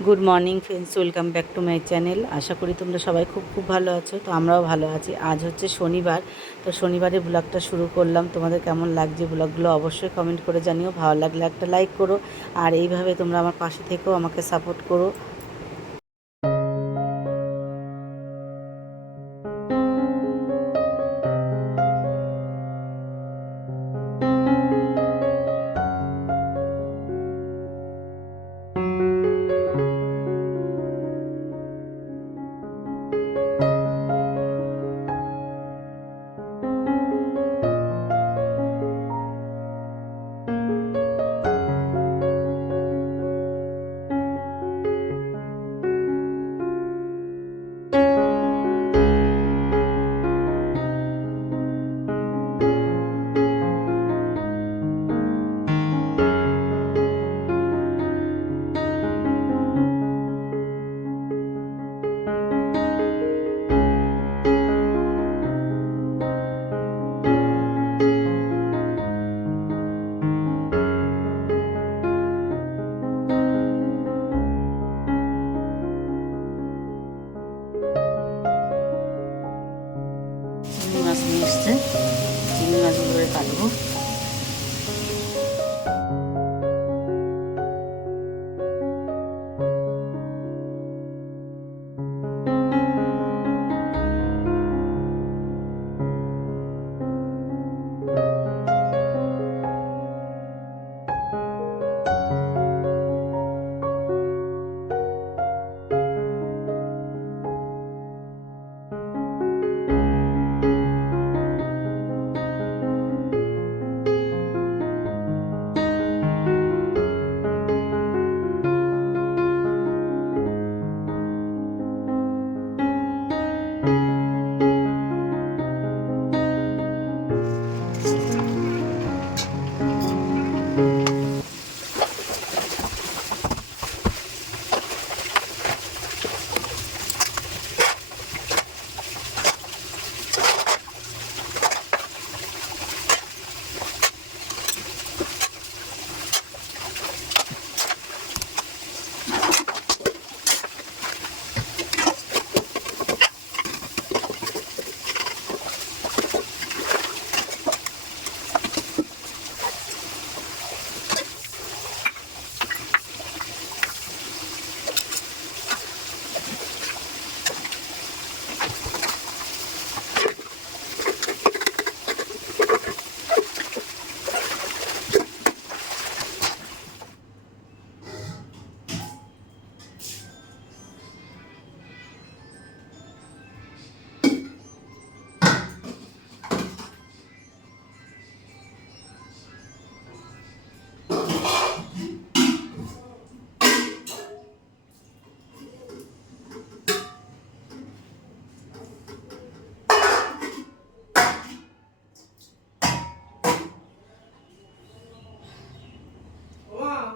Good morning friends welcome back to my channel আশা করি তোমরা সবাই খুব খুব ভালো আছো, তো আমরাও ভালো আছি। আজ হচ্ছে শনিবার, তো শনিবারে ব্লগটা শুরু করলাম। তোমাদের কেমন লাগছে ব্লগগুলো অবশ্যই কমেন্ট করে জানিও। ভালো লাগলে একটা লাইক করো। আর এইভাবে তোমরা আমার পাশে থেকেও আমাকে সাপোর্ট করো।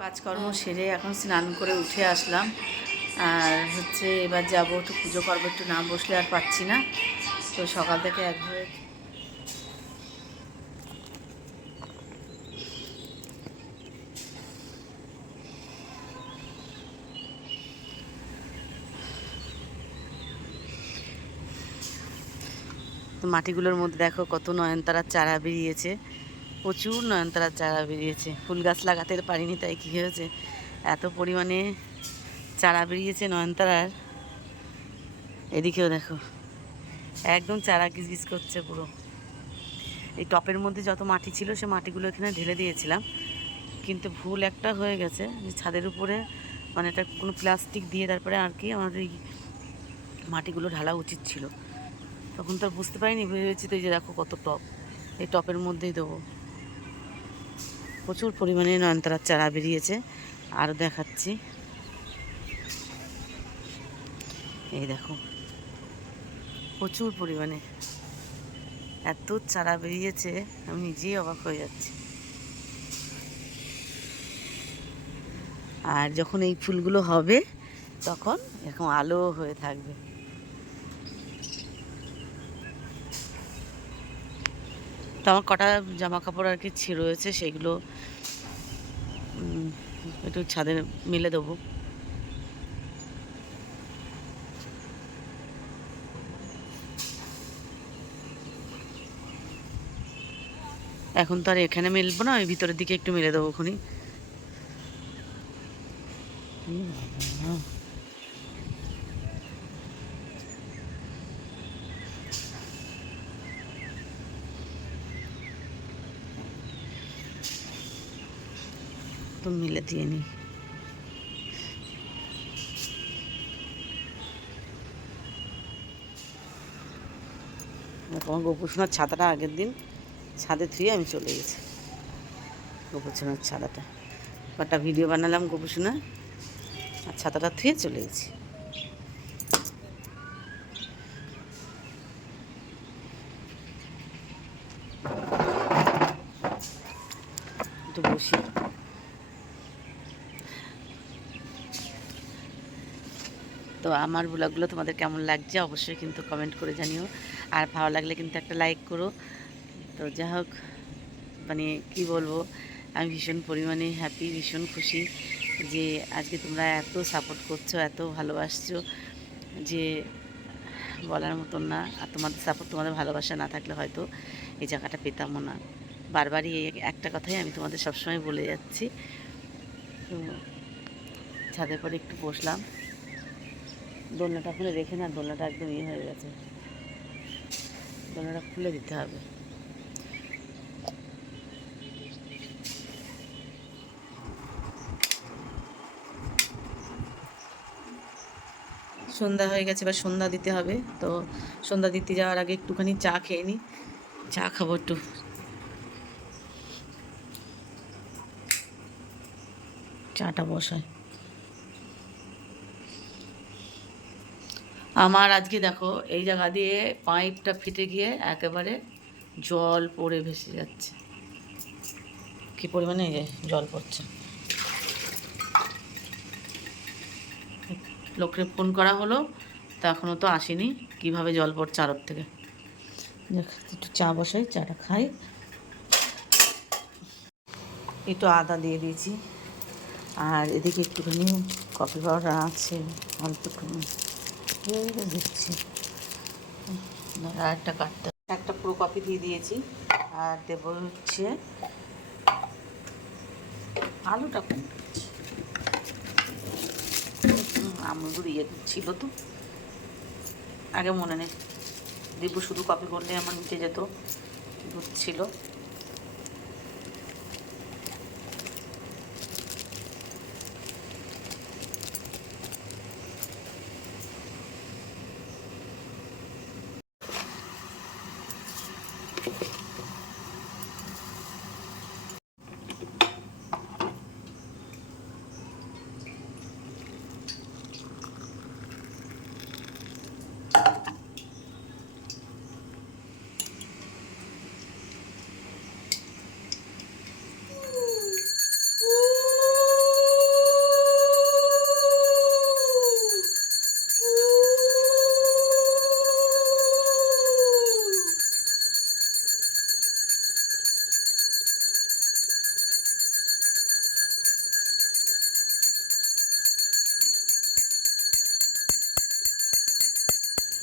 কাজকর্ম সেরে এখন স্নান করে উঠে আসলাম। আর হচ্ছে এবার যাব, একটু পুজো করব, একটু না বসলে আর পাচ্ছি না। তো সকাল থেকে একভাবে মাটিগুলোর মধ্যে দেখো কত নয়নতারার চারা বেরিয়েছে। প্রচুর নয়নতারার চারা বেরিয়েছে। ফুল গাছ লাগাতে পারিনি, তাই কী হয়েছে? এত পরিমাণে চারা বেরিয়েছে নয়নতারার। এদিকেও দেখো, একদম চারা গিজগিজ করছে পুরো। এই টপের মধ্যে যত মাটি ছিল, সে মাটিগুলো এখানে ঢেলে দিয়েছিলাম। কিন্তু ভুল একটা হয়ে গেছে যে ছাদের উপরে মানে এটা কোনো প্লাস্টিক দিয়ে তারপরে আর কি আমার এই মাটিগুলো ঢালা উচিত ছিল। তখন তো বুঝতে পারিনি, ভেবেছি তো যে দেখো কত টপ। এই টপের মধ্যেই দেবো। প্রচুর পরিমাণে নয়নতারার চারা বেরিয়েছে। আরও দেখাচ্ছি। এই দেখো, প্রচুর পরিমাণে। এত চারা বেরিয়েছে, আমি নিজেই অবাক হয়ে যাচ্ছি। আর যখন এই ফুলগুলো হবে, তখন এরকম আলো হয়ে থাকবে। তো আমার কটা জামা কাপড় আর কি রয়েছে, সেগুলো একটু ছাদে মিলে দেবো। এখন তো আর এখানে মিলবো না, ওই ভিতরের দিকে একটু মিলে দেবো ওখানে। তো মিলে দিয়ে নিই তোমার গোপুসোনার ছাতাটা আগের দিন ছাদে থুয়ে আমি চলে গেছি। গোপুসোনার ছাতাটা। একটা ভিডিও বানালাম গোপুসোনা, আর ছাতাটা থুয়ে চলে গেছি। একটু বসি তো আমার ব্লগগুলো তোমাদের কেমন লাগছে অবশ্যই কিন্তু কমেন্ট করে জানিও। আর ভালো লাগলে কিন্তু একটা লাইক করো। তো যা হোক মানে কি বলব, আমি ভীষণ পরিমাণে হ্যাপি ভীষণ খুশি যে আজকে তোমরা এত সাপোর্ট করছ, এত ভালোবাসছো যে বলার মতন না। আর তোমাদের সাপোর্ট তোমাদের ভালোবাসা না থাকলে হয়তো এই জায়গাটা পেতামও না। বারবারই এই একটা কথাই আমি তোমাদের সবসময় বলে যাচ্ছি। তো ছাদের পরে একটু বসলাম। দোলনাটা খুলে রেখে না, দোলনাটা একদম ইয়ে হয়ে গেছে। দোলনাটা খুলে দিতে হবে। সন্ধ্যা হয়ে গেছে, এবার সন্ধ্যা দিতে হবে। তো সন্ধ্যা দিতে যাওয়ার আগে একটুখানি চা খেয়ে নিই চা খাব একটু। চাটা বসায় আমার আজকে দেখো, এই জায়গা দিয়ে পাইপটা ফেটে গিয়ে একেবারে জল পড়ে ভেসে যাচ্ছে। কি পরিমাণে এই যে জল পড়ছে? লোককে ফোন করা হলো, তা এখনও তো আসেনি। কীভাবে জল পড়ছে আরব থেকে? একটু চা বসাই, চাটা খাই। একটু আদা দিয়ে দিয়েছি। আর এদিকে একটুখানি কফি পাউডার আছে অল্প যে দিচ্ছি আর একটা কাটতে। একটা পুরো কফি দিয়ে দিয়েছি। আর দেবো হচ্ছে আলুটা কম দিচ্ছি ইয়ে ছিল তো। আগে মনে নেই। দিবু শুধু কপি করলে আমার মিটে যেত। দুধ ছিল।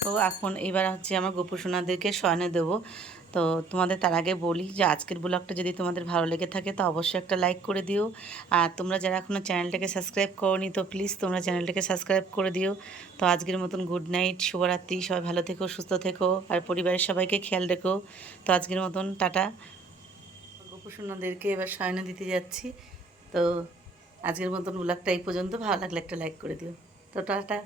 তো এখন এবার হচ্ছে আমার গোপুসোনাদেরকে শয়নে দেবো। তো তোমাদের তার আগে বলি যে আজকের ব্লগটা যদি তোমাদের ভালো লেগে থাকে, তো অবশ্যই একটা লাইক করে দিও। আর তোমরা যারা এখনও চ্যানেলটাকে সাবস্ক্রাইব করনি, তো প্লিজ তোমরা চ্যানেলটাকে সাবস্ক্রাইব করে দিও। তো আজকের মতন গুড নাইট, শুভরাত্রি, সবাই ভালো থেকো, সুস্থ থেকো, আর পরিবারের সবাইকে খেয়াল রেখো। তো আজকের মতন টাটা। গোপুসোনাদেরকে এবার শয়নে দিতে যাচ্ছি। তো আজকের মতন ব্লগটা এই পর্যন্ত, ভালো লাগলে একটা লাইক করে দিও। তো টাটা।